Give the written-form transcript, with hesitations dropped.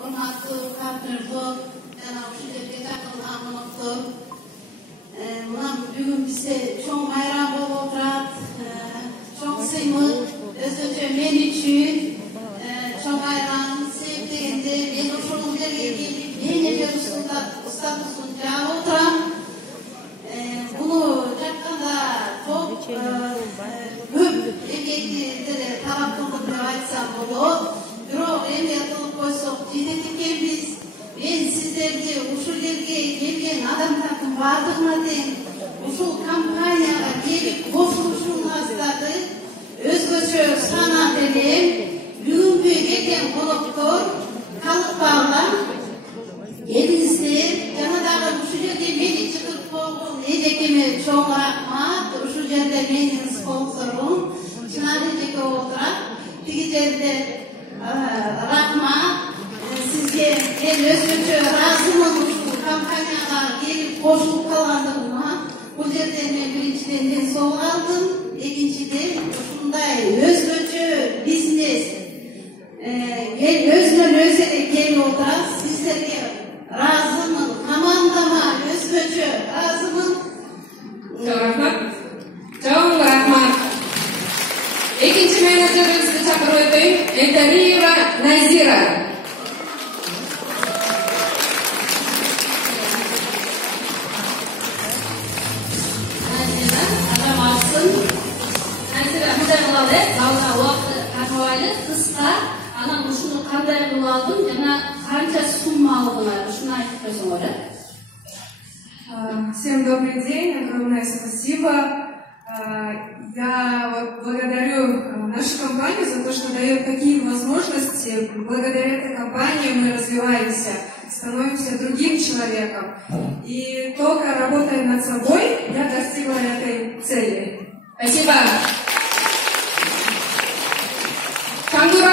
Ormaktуу партнердор жана ушул жерге чакырылган коноктор, мына бүгүн бизде чоң майрам болуп отурат. Чоң сыймык, өзгөчө мен үчүн чоң майрам. Себеп дегенде мен ушул жерге келип, мен эле статусун жаап отурам. Буну жакканда топ көп эмгекти деле талап кылдым деп айтсам болот. Бирок эмне кылып койсок жетет экенбиз. Мен сиздерди ушул жерге келген адамдардын баардыгына тең ушул компанияга келип кошулушуңуздарды өзгөчө санап элем. Бүгүнкү келген коноктор калыкпаган элиңиздер жана дагы ушул жерге мени чыгырып койгон эжекеме чоң рахмат. Ушул жерде менин спонсорум Чынар эжеке отурат. Тиги жерде рахмат сизге. Мен өзгөчө ыраазымын ушул компанияга келип кошулуп калгандыгыма. Бул жерде мен биринчиден ден соолук алдым, экинчиден ушундай өзгөчө бизнес өзүнөн өзү эле келип отурат. Сиздерге ыраазымын, командама өзгөчө ыраазымын. Рахмат. Чоң рахмат. Экинчи менеджерибизди чакырып өтөйүн. Элталиева Назира. Назира, мындай кылалы, залга убакыт карабайлы, кыска, анан ушуну кандай кылып алдым жана канча сумма алдыңар, ушуну айтып койсоңор. Всем добрый день, огромное спасибо. Я благодарю нашу компанию за то, что дает такие возможности. Благодаря этой компании мы развиваемся, становимся другим человеком. И только работая над собой, я достигла этой цели. Спасибо. Кангура